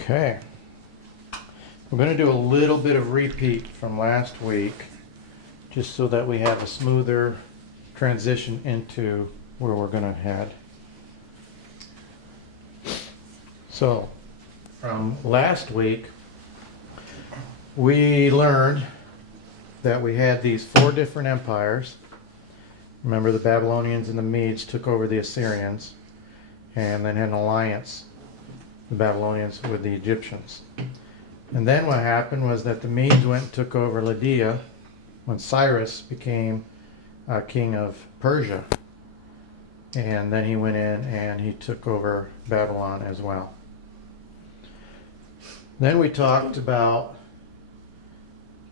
Okay. We're going to do a little bit of repeat from last week, just so that we have a smoother transition into where we're going to head. So, from last week, we learned that we had these 4 different empires. Remember, the Babylonians and the Medes took over the Assyrians, and then had an alliance, the Babylonians with the Egyptians. And then what happened was that the Medes went and took over Lydia when Cyrus became king of Persia. And then he went in and he took over Babylon as well. Then we talked about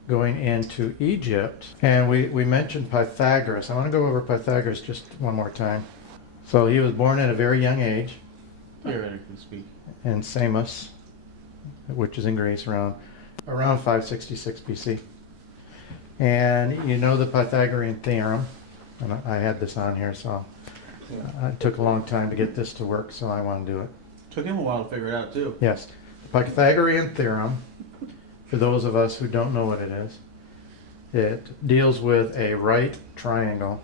going into Egypt, and we mentioned Pythagoras. I want to go over Pythagoras just one more time. So he was born at a very young age in Samos, which is in Greece, around 566 BC. And you know the Pythagorean theorem, and I had this on here, so it took a long time to get this to work, so I want to do it. Took him a while to figure it out too. Yes, the Pythagorean theorem, for those of us who don't know what it is, it deals with a right triangle,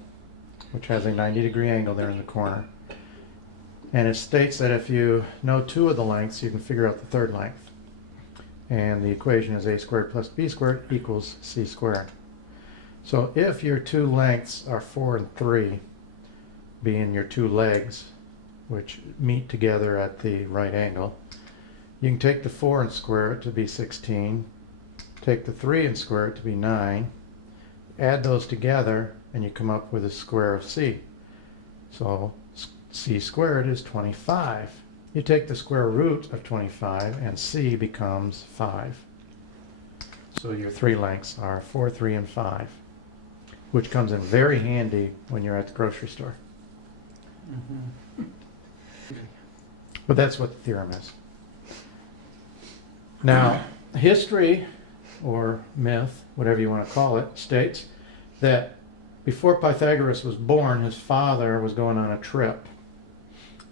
which has a 90-degree angle there in the corner. And it states that if you know 2 of the lengths, you can figure out the 3rd length. And the equation is a squared plus b squared equals c squared. So if your 2 lengths are 4 and 3, being your 2 legs, which meet together at the right angle, you can take the 4 and square it to be 16, take the 3 and square it to be 9, add those together, and you come up with a square of c. So c squared is 25. You take the square root of 25 and c becomes 5. So your 3 lengths are 4, 3, and 5, which comes in very handy when you're at the grocery store. Mm-hmm. But that's what the theorem is. Now, history, or myth, whatever you want to call it, states that before Pythagoras was born, his father was going on a trip.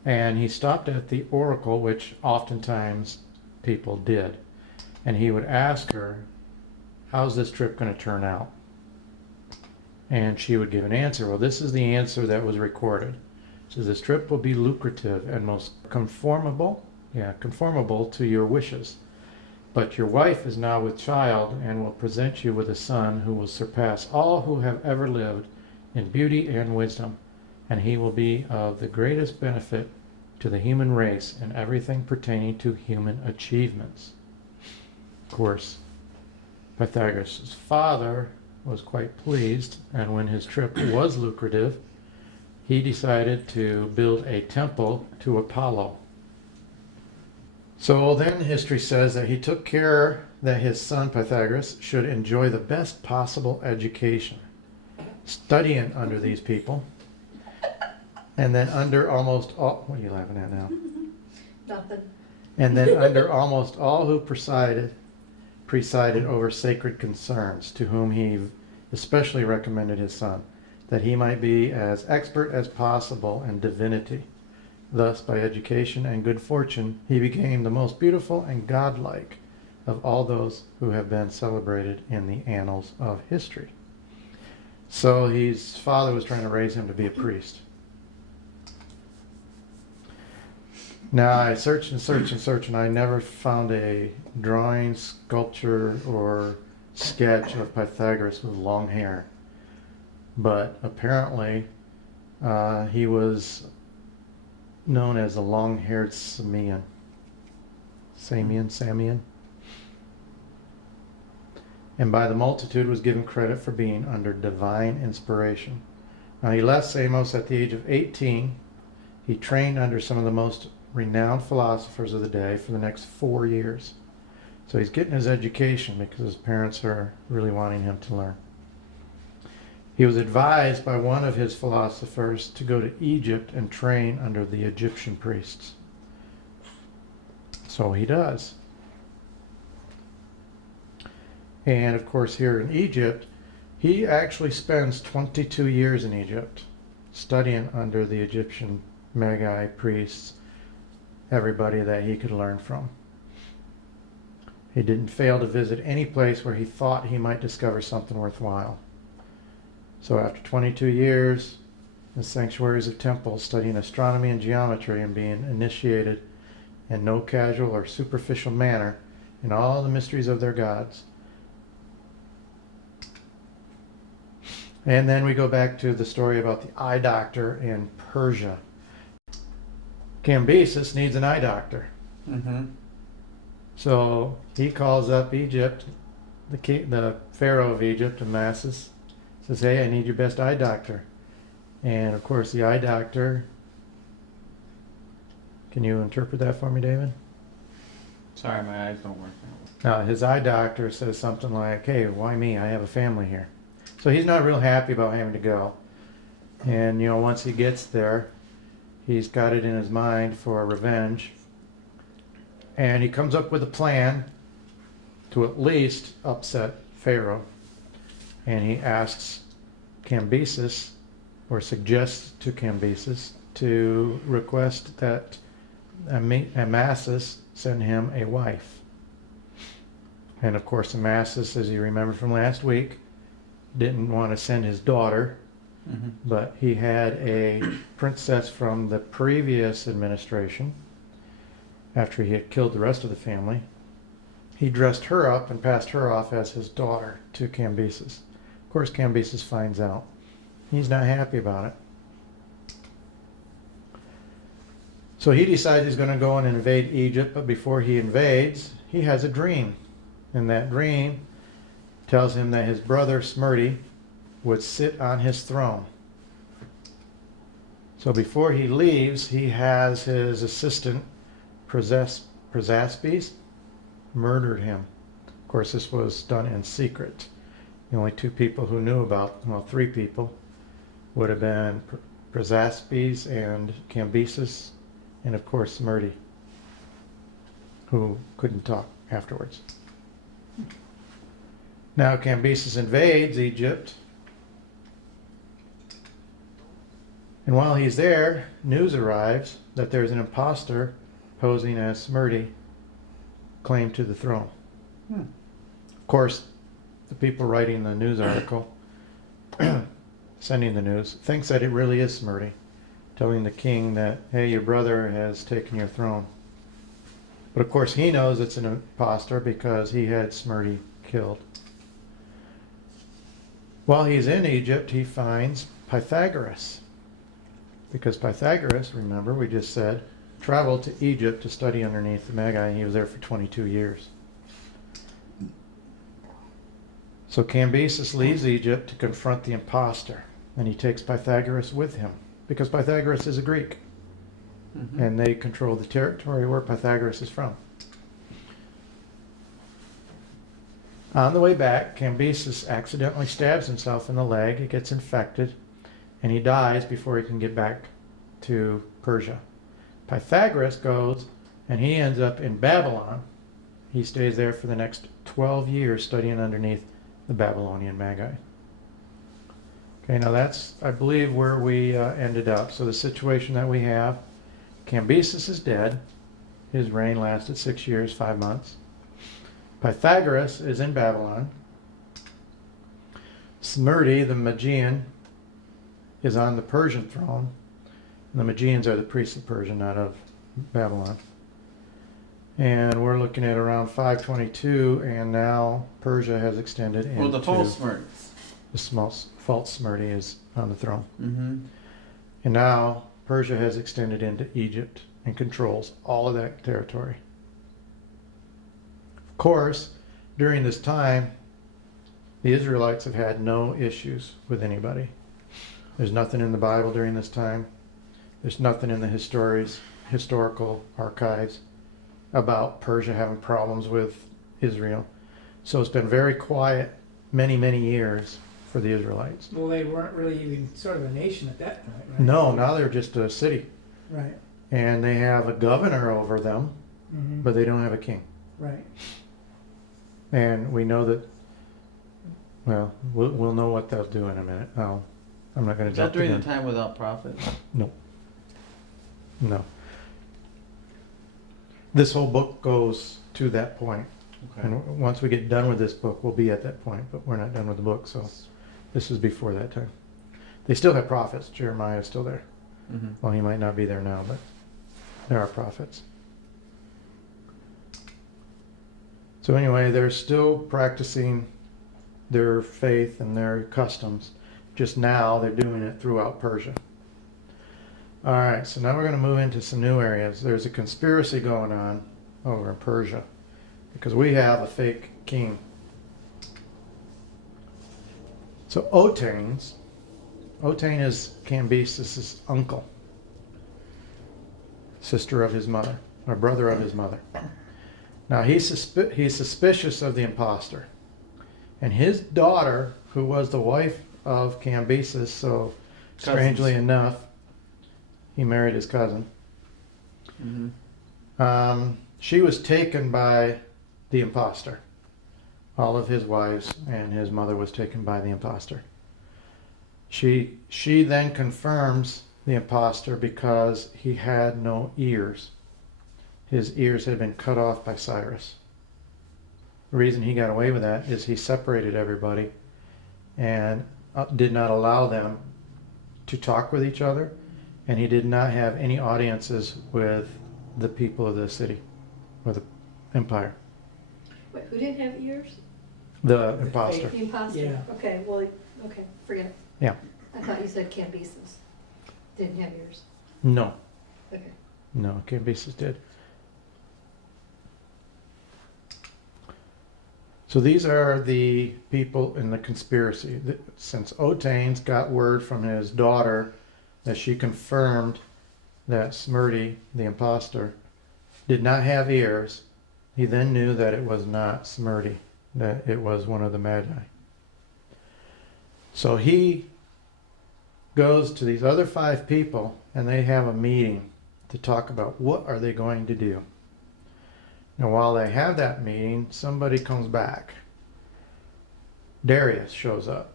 And he stopped at the oracle, which oftentimes people did. And he would ask her, how's this trip going to turn out? And she would give an answer. Well, this is the answer that was recorded. It says, this trip will be lucrative and most conformable to your wishes. But your wife is now with child and will present you with a son who will surpass all who have ever lived in beauty and wisdom. And he will be of the greatest benefit to the human race in everything pertaining to human achievements. Of course, Pythagoras' father was quite pleased, and when his trip was lucrative, he decided to build a temple to Apollo. So then history says that he took care that his son Pythagoras should enjoy the best possible education, studying under these people. And then under almost all, what are you laughing at now? Nothing. And then under almost all who presided over sacred concerns, to whom he especially recommended his son, that he might be as expert as possible in divinity. Thus, by education and good fortune, he became the most beautiful and godlike of all those who have been celebrated in the annals of history. So his father was trying to raise him to be a priest. Now I searched and searched and searched, and I never found a drawing, sculpture, or sketch of Pythagoras with long hair. But apparently he was known as the long-haired Samian. And by the multitude was given credit for being under divine inspiration. Now he left Samos at the age of 18. He trained under some of the most renowned philosophers of the day for the next 4 years. So he's getting his education because his parents are really wanting him to learn. He was advised by one of his philosophers to go to Egypt and train under the Egyptian priests. So he does. And of course here in Egypt, he actually spends 22 years in Egypt studying under the Egyptian magi, priests, everybody that he could learn from. He didn't fail to visit any place where he thought he might discover something worthwhile. So after 22 years in sanctuaries of temples, studying astronomy and geometry and being initiated in no casual or superficial manner in all the mysteries of their gods. And then we go back to the story about the eye doctor in Persia. Cambyses needs an eye doctor. Mm-hmm. So he calls up Egypt, the Pharaoh of Egypt, Amasis, says, hey, I need your best eye doctor. And of course the eye doctor, can you interpret that for me, David? Sorry, my eyes don't work that well. Now his eye doctor says something like, hey, why me? I have a family here. So he's not real happy about having to go. And once he gets there, he's got it in his mind for revenge. And he comes up with a plan to at least upset Pharaoh. And he asks Cambyses, or suggests to Cambyses, to request that Amasis send him a wife. And of course Amasis, as you remember from last week, didn't want to send his daughter, but he had a princess from the previous administration. After he had killed the rest of the family, he dressed her up and passed her off as his daughter to Cambyses. Of course, Cambyses finds out. He's not happy about it. So he decides he's going to go and invade Egypt, but before he invades, he has a dream. And that dream tells him that his brother Smrti would sit on his throne. So before he leaves, he has his assistant Prazaspes murdered him. Of course, this was done in secret. The only two people who knew about, well, three people, would have been Prazaspes and Cambyses, and of course Smrti, who couldn't talk afterwards. Now Cambyses invades Egypt, and while he's there, news arrives that there's an imposter posing as Smrti claimed to the throne. Of course, the people writing the news article, sending the news, thinks that it really is Smrti, telling the king that, hey, your brother has taken your throne. But of course he knows it's an imposter because he had Smrti killed. While he's in Egypt, he finds Pythagoras. Because Pythagoras, remember, we just said, traveled to Egypt to study underneath the Magi, and he was there for 22 years. So Cambyses leaves Egypt to confront the imposter, and he takes Pythagoras with him, because Pythagoras is a Greek, and they control the territory where Pythagoras is from. On the way back, Cambyses accidentally stabs himself in the leg, he gets infected, and he dies before he can get back to Persia. Pythagoras goes and he ends up in Babylon. He stays there for the next 12 years studying underneath the Babylonian Magi. Okay, now that's, I believe, where we ended up. So the situation that we have, Cambyses is dead. His reign lasted 6 years, 5 months. Pythagoras is in Babylon. Smrti, the Magian, is on the Persian throne. The Magians are the priests of Persia, not of Babylon. And we're looking at around 522, and now Persia has extended into... Well, the false Smrtis. The false Smrti is on the throne. Mm-hmm. And now Persia has extended into Egypt and controls all of that territory. Of course, during this time, the Israelites have had no issues with anybody. There's nothing in the Bible during this time. There's nothing in the historical archives about Persia having problems with Israel. So it's been very quiet many, many years for the Israelites. Well, they weren't really even sort of a nation at that point, right? No, now they're just a city. Right. And they have a governor over them, but they don't have a king. Right. And we know that, well, we'll know what they'll do in a minute. I'm not going to Is jump that during in. the time without prophets? No. This whole book goes to that point. Okay. And once we get done with this book, we'll be at that point, but we're not done with the book, so this is before that time. They still have prophets. Jeremiah is still there. Mm-hmm. Well, he might not be there now, but there are prophets. So anyway, they're still practicing their faith and their customs. Just now they're doing it throughout Persia. All right, so now we're going to move into some new areas. There's a conspiracy going on over in Persia because we have a fake king. So Otane is Cambyses' uncle, sister of his mother, or brother of his mother. Now he's suspicious of the impostor. And his daughter, who was the wife of Cambyses, so strangely enough, he married his cousin. Mm-hmm. She was taken by the impostor. All of his wives and his mother was taken by the impostor. She then confirms the impostor because he had no ears. His ears had been cut off by Cyrus. The reason he got away with that is he separated everybody and did not allow them to talk with each other, and he did not have any audiences with the people of the city or the empire. Wait, who didn't have ears? The imposter. The imposter? Yeah. Okay, well, okay, forget it. Yeah. I thought you said Cambyses didn't have ears. No, Okay. no, Cambyses did. So these are the people in the conspiracy. Since Otane's got word from his daughter that she confirmed that Smrti, the imposter, did not have ears, he then knew that it was not Smrti, that it was one of the Magi. So he goes to these other 5 people and they have a meeting to talk about what are they going to do. Now while they have that meeting, somebody comes back. Darius shows up.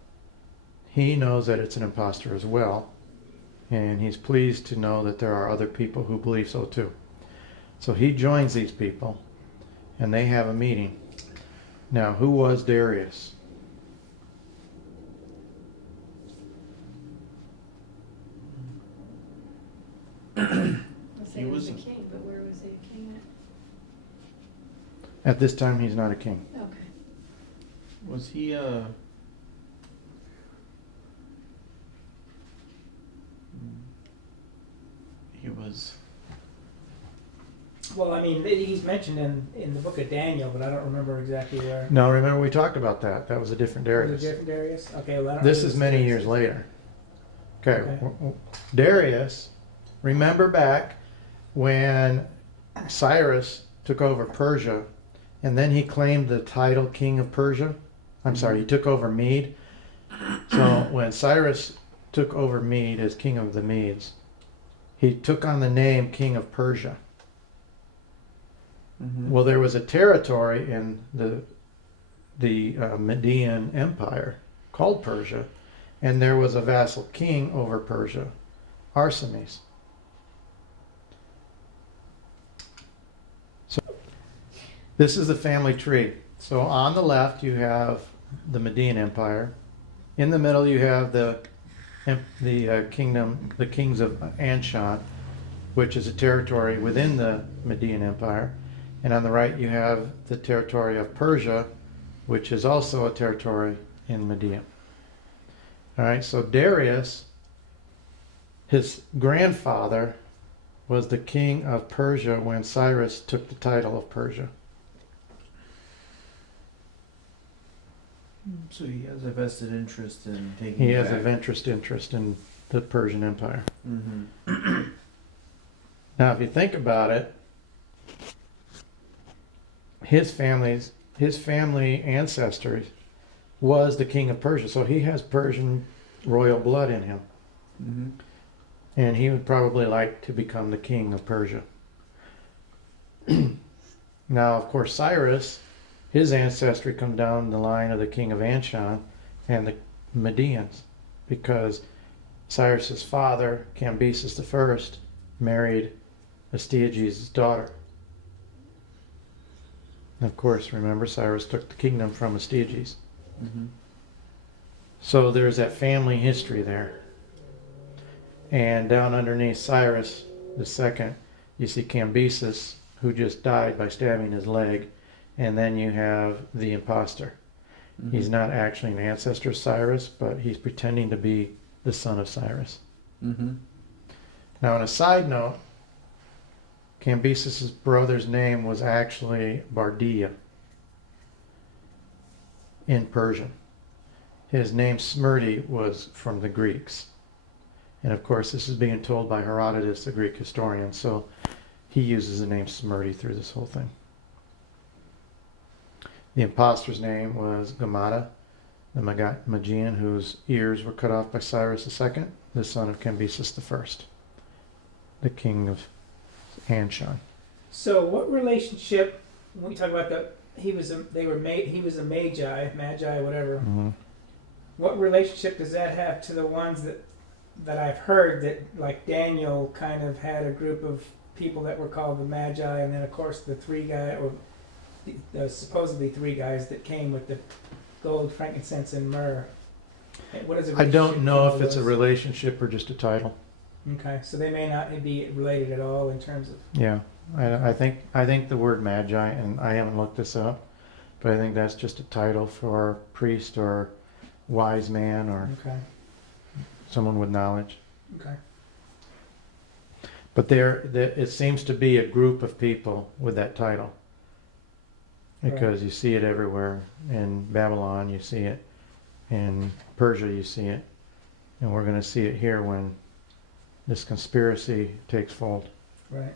He knows that it's an imposter as well, and he's pleased to know that there are other people who believe so too. So he joins these people and they have a meeting. Now, who was Darius? He was a king, but where was he a king At this time, he's not a king. at? Okay. Was he He was. Well, I mean, he's mentioned in the book of Daniel, but I don't remember exactly where. No, remember we talked about that. That was a different Was it Darius. different Darius? Okay, well, I don't This know is this many Darius. years later. Okay. Okay. Darius, remember back when Cyrus took over Persia and then he claimed the title King of Persia? I'm sorry, he took over Mede. So when Cyrus took over Mede as King of the Medes, he took on the name King of Persia. Mm-hmm. Well, there was a territory in the Median Empire called Persia, and there was a vassal king over Persia, Arsames. So this is the family tree. So on the left you have the Median Empire. In the middle you have the kingdom, the kings of Anshan, which is a territory within the Median Empire. And on the right you have the territory of Persia, which is also a territory in Media. All right, so Darius, his grandfather, was the king of Persia when Cyrus took the title of Persia. So he has a vested interest in taking. He it has back. a interest in the Persian Empire. Mm-hmm. Now, if you think about it, his family ancestry was the king of Persia, so he has Persian royal blood in him, Mm-hmm. and he would probably like to become the king of Persia. Now, of course, Cyrus, his ancestry comes down the line of the king of Anshan and the Medians, because Cyrus's father, Cambyses I, married Astyages' daughter. Of course, remember, Cyrus took the kingdom from Astyages. Mm-hmm. So there's that family history there. And down underneath Cyrus II, you see Cambyses, who just died by stabbing his leg. And then you have the imposter. Mm-hmm. He's not actually an ancestor of Cyrus, but he's pretending to be the son of Cyrus. Mm-hmm. Now, on a side note, Cambyses' brother's name was actually Bardia in Persian. His name Smrti was from the Greeks. And of course, this is being told by Herodotus, the Greek historian, so he uses the name Smrti through this whole thing. The imposter's name was Gamada, the Magian, whose ears were cut off by Cyrus II, the son of Cambyses I, the king of Anshan. So what relationship, when we talk about he was a magi, whatever. Mm-hmm. What relationship does that have to the ones that I've heard that, like Daniel kind of had a group of people that were called the Magi, and then of course the three guys, or the supposedly three guys that came with the gold, frankincense, and myrrh. What is it? I don't know if it's a relationship or just a title. Okay, so they may not be related at all in terms of. Yeah, I think the word Magi, and I haven't looked this up, but I think that's just a title for priest or wise man or Okay. someone with knowledge. Okay. But it seems to be a group of people with that title. Because you see it everywhere. In Babylon, you see it. In Persia, you see it. And we're going to see it here when this conspiracy takes hold. Right.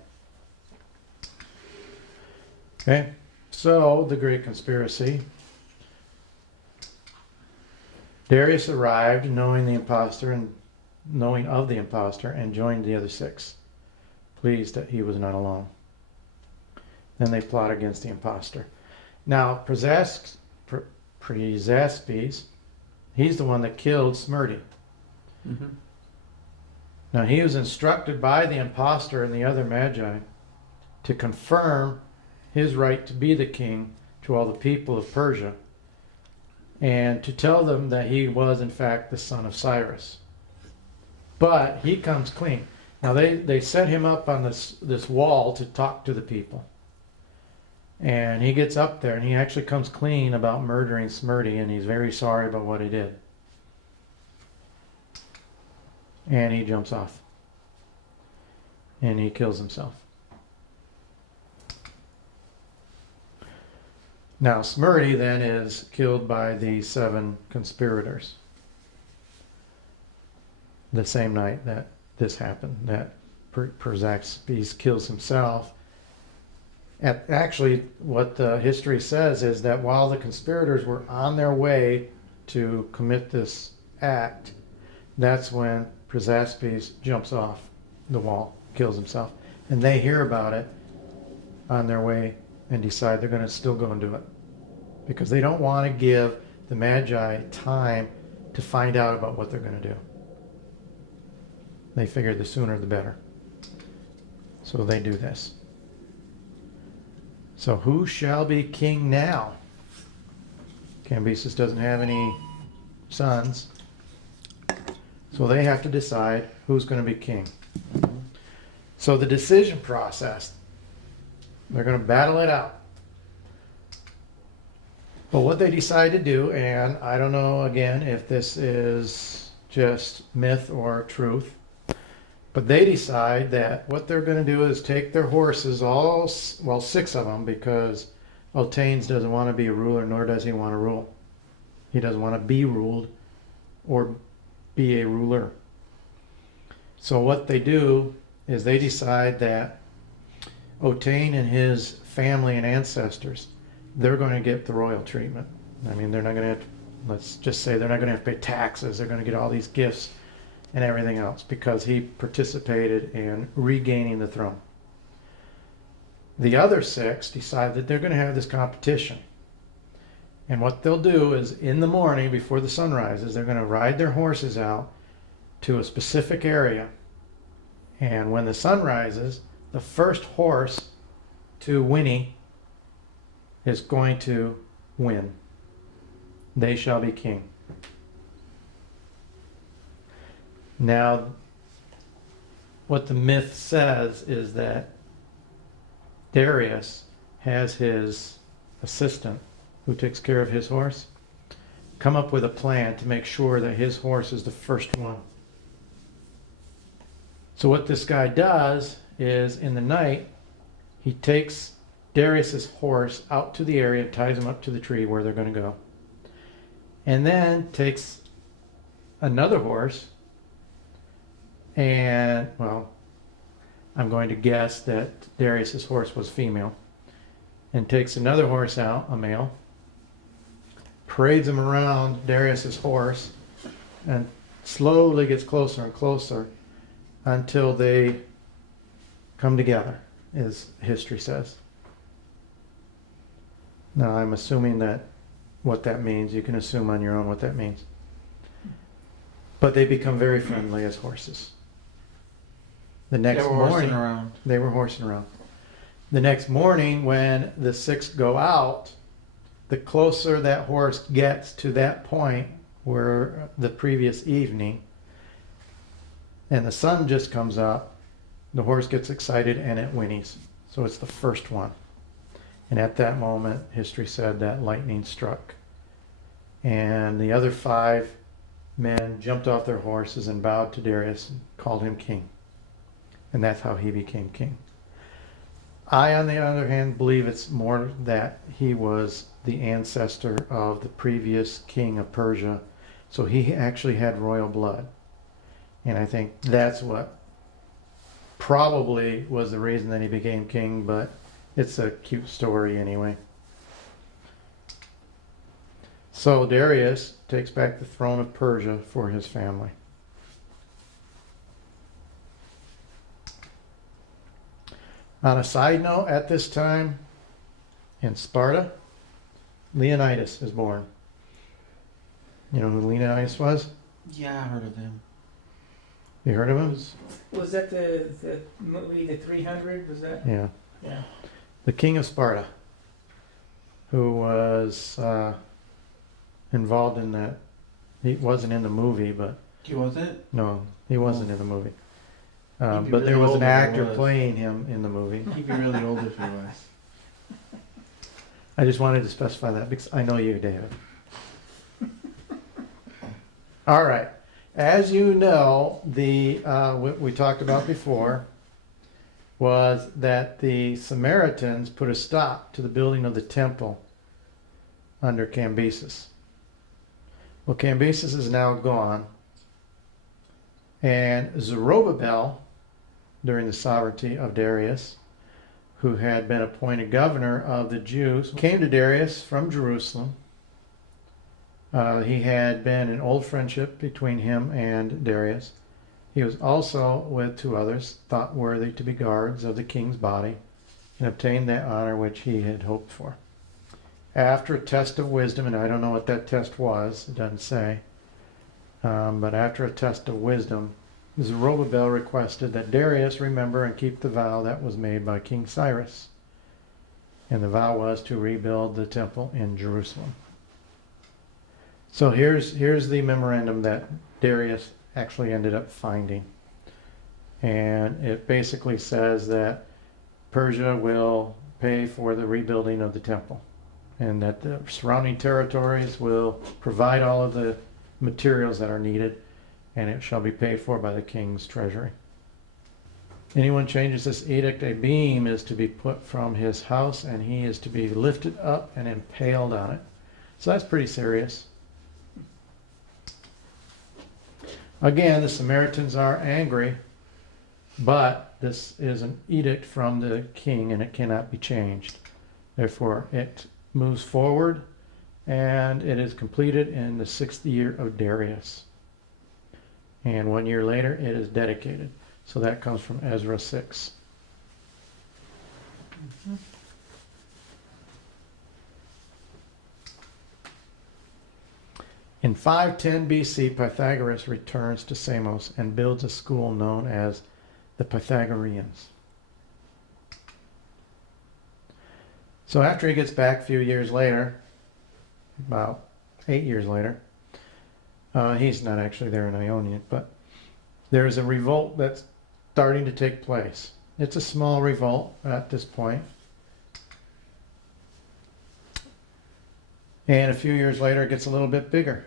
Okay, so the great conspiracy. Darius arrived knowing of the impostor and joined the other six, pleased that he was not alone. Then they plot against the impostor. Now, Prezaspes, he's the one that killed Smrti. Mm-hmm. Now, he was instructed by the impostor and the other magi to confirm his right to be the king to all the people of Persia and to tell them that he was, in fact, the son of Cyrus. But he comes clean. Now, they set him up on this wall to talk to the people. And he gets up there and he actually comes clean about murdering Smrti, and he's very sorry about what he did. And he jumps off. And he kills himself. Now, Smrti then is killed by the 7 conspirators. The same night that this happened, that Prezaspes kills himself. Actually, what the history says is that while the conspirators were on their way to commit this act, that's when Prezaspes jumps off the wall, kills himself. And they hear about it on their way and decide they're going to still go and do it. Because they don't want to give the Magi time to find out about what they're going to do. They figure the sooner the better. So they do this. So who shall be king now? Cambyses doesn't have any sons. So they have to decide who's going to be king. So the decision process, they're going to battle it out. But what they decide to do, and I don't know again if this is just myth or truth, but they decide that what they're going to do is take their horses, 6 of them, because Otanes doesn't want to be a ruler, nor does he want to rule. He doesn't want to be ruled or be a ruler. So what they do is they decide that Otane and his family and ancestors, they're going to get the royal treatment. I mean, they're not going to have to, let's just say they're not going to have to pay taxes. They're going to get all these gifts and everything else because he participated in regaining the throne. The other 6 decide that they're going to have this competition. And what they'll do is in the morning before the sun rises, they're going to ride their horses out to a specific area. And when the sun rises, the first horse to whinny is going to win. They shall be king. Now, what the myth says is that Darius has his assistant, who takes care of his horse, come up with a plan to make sure that his horse is the first one. So what this guy does is, in the night, he takes Darius's horse out to the area, ties him up to the tree where they're going to go, and then takes another horse, and, well, I'm going to guess that Darius's horse was female, and takes another horse out, a male, parades him around Darius's horse, and slowly gets closer and closer until they come together, as history says. Now, I'm assuming that what that means, you can assume on your own what that means. But they become very friendly as horses. The next They were horsing morning, around. they were horsing around. The next morning, when the six go out, the closer that horse gets to that point where the previous evening, and the sun just comes up, the horse gets excited and it whinnies. So it's the first one. And at that moment, history said that lightning struck. And the other 5 men jumped off their horses and bowed to Darius and called him king. And that's how he became king. I, on the other hand, believe it's more that he was the ancestor of the previous king of Persia. So he actually had royal blood. And I think that's what probably was the reason that he became king, but it's a cute story anyway. So Darius takes back the throne of Persia for his family. On a side note, at this time in Sparta, Leonidas is born. You know who Leonidas was? Yeah, I heard of him. You heard of him? Was that the movie, The 300? Was that? Yeah. Yeah. The king of Sparta, who was involved in that. He wasn't in the movie, but He wasn't? no, he wasn't in the movie. He'd be But there really was old an if he actor was. playing him in the movie. He'd be really old if he was. I just wanted to specify that because I know you, David. All right. As you know, what we talked about before was that the Samaritans put a stop to the building of the temple under Cambyses. Well, Cambyses is now gone, and Zerubbabel, during the sovereignty of Darius, who had been appointed governor of the Jews, came to Darius from Jerusalem. He had been an old friendship between him and Darius. He was also with 2 others, thought worthy to be guards of the king's body, and obtained that honor which he had hoped for. After a test of wisdom, and I don't know what that test was, it doesn't say, but after a test of wisdom, Zerubbabel requested that Darius remember and keep the vow that was made by King Cyrus. And the vow was to rebuild the temple in Jerusalem. So here's the memorandum that Darius actually ended up finding. And it basically says that Persia will pay for the rebuilding of the temple, and that the surrounding territories will provide all of the materials that are needed, and it shall be paid for by the king's treasury. Anyone changes this edict, a beam is to be put from his house, and he is to be lifted up and impaled on it. So that's pretty serious. Again, the Samaritans are angry, but this is an edict from the king, and it cannot be changed. Therefore, it moves forward, and it is completed in the 6th year of Darius. And 1 year later, it is dedicated. So that comes from Ezra 6. Mm-hmm. In 510 BC, Pythagoras returns to Samos and builds a school known as the Pythagoreans. So after he gets back a few years later, about 8 years later, he's not actually there in Ionia, but there's a revolt that's starting to take place. It's a small revolt at this point. And a few years later, it gets a little bit bigger.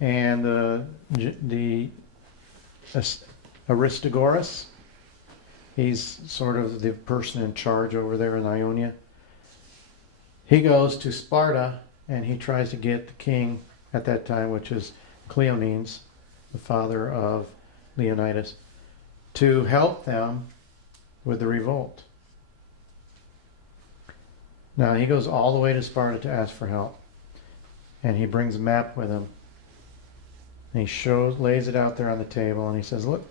And the Aristogoras, he's sort of the person in charge over there in Ionia. He goes to Sparta and he tries to get the king at that time, which is Cleomenes, the father of Leonidas, to help them with the revolt. Now he goes all the way to Sparta to ask for help, and he brings a map with him. And he lays it out there on the table, and he says, "Look,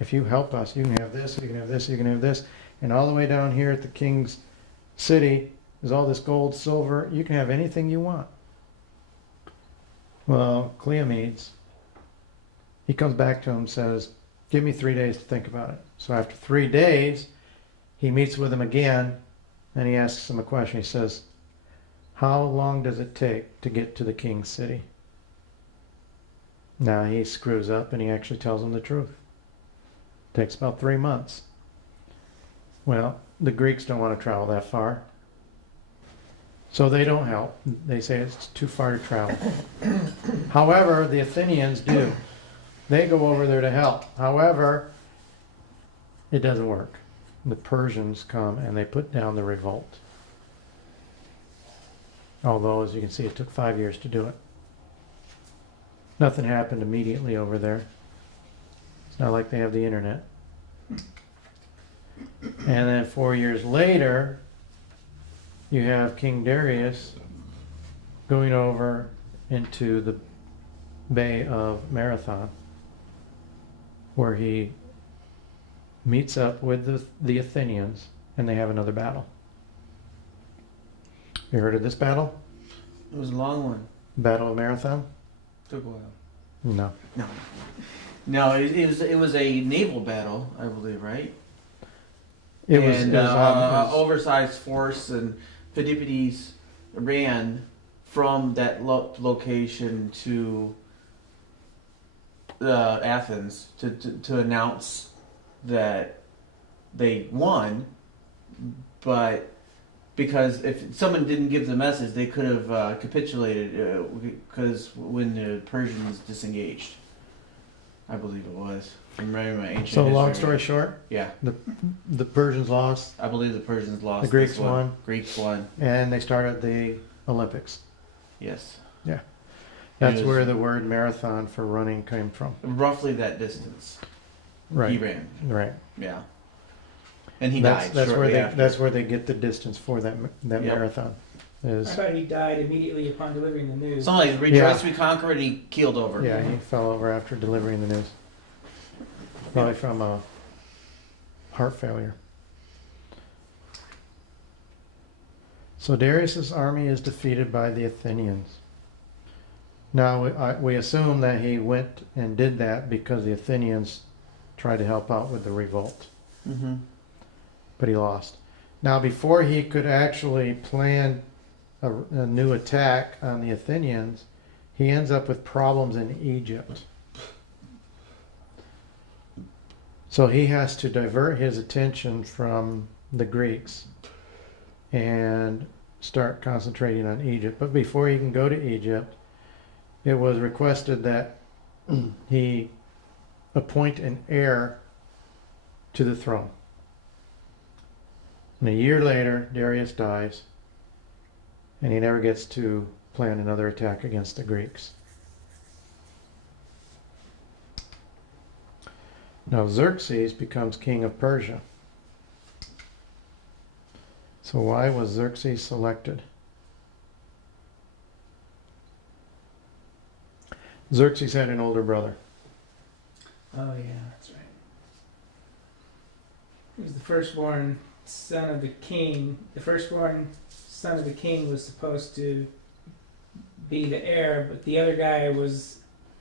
if you help us, you can have this, you can have this, you can have this, and all the way down here at the king's city is all this gold, silver. You can have anything you want." Well, Cleomenes, he comes back to him and says, "Give me 3 days to think about it." So after 3 days, he meets with him again, and he asks him a question. He says, "How long does it take to get to the king's city?" Now he screws up and he actually tells him the truth. It takes about 3 months. Well, the Greeks don't want to travel that far, so they don't help. They say it's too far to travel. However, the Athenians do. They go over there to help. However, it doesn't work. The Persians come and they put down the revolt. Although, as you can see, it took 5 years to do it. Nothing happened immediately over there. It's not like they have the internet. And then 4 years later, you have King Darius going over into the Bay of Marathon, where he meets up with the Athenians, and they have another battle. You heard of this battle? It was a long one. Battle of Marathon? Took a while. No. No, it was a naval battle, I believe, right? It was oversized force, and Phidippides ran from that location to Athens to announce that they won, but because if someone didn't give the message, they could have capitulated because when the Persians disengaged, I believe it was. I'm writing my ancient So history. long story short, Yeah, the Persians lost, I believe the Persians lost. the Greeks this one. won, Greeks won. and they started the Olympics. Yes. That's It was where the word marathon for running came from. roughly that distance. He Right. ran. Right. Yeah. And he That's died. where shortly they after. that's where they get the distance for that Yep. marathon. I Is thought he died immediately upon delivering the news. Something like rejoice we conquer, and he keeled over. yeah, he fell over after delivering the news. Probably from a heart failure. So Darius's army is defeated by the Athenians. Now we assume that he went and did that because the Athenians tried to help out with the revolt, Mm-hmm. but he lost. Now before he could actually plan a new attack on the Athenians, he ends up with problems in Egypt. So he has to divert his attention from the Greeks and start concentrating on Egypt. But before he can go to Egypt, it was requested that he appoint an heir to the throne. And a year later, Darius dies, and he never gets to plan another attack against the Greeks. Now Xerxes becomes king of Persia. So why was Xerxes selected? Xerxes had an older brother. Oh yeah, that's right. He was the firstborn son of the king. The firstborn son of the king was supposed to be the heir, but the other guy was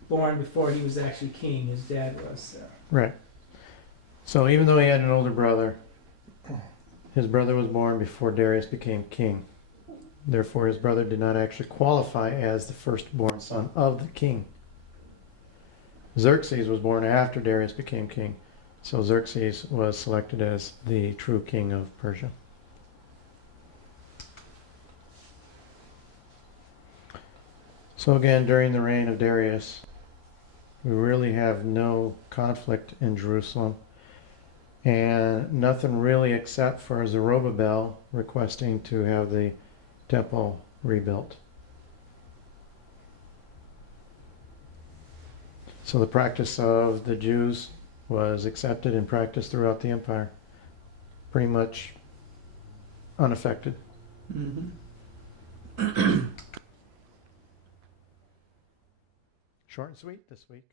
born before he was actually king. His dad was. So. Right. So even though he had an older brother, his brother was born before Darius became king. Therefore, his brother did not actually qualify as the firstborn son of the king. Xerxes was born after Darius became king, so Xerxes was selected as the true king of Persia. So again, during the reign of Darius, we really have no conflict in Jerusalem, and nothing really except for Zerubbabel requesting to have the temple rebuilt. So the practice of the Jews was accepted and practiced throughout the empire, pretty much unaffected. Mm-hmm. Short and sweet this week.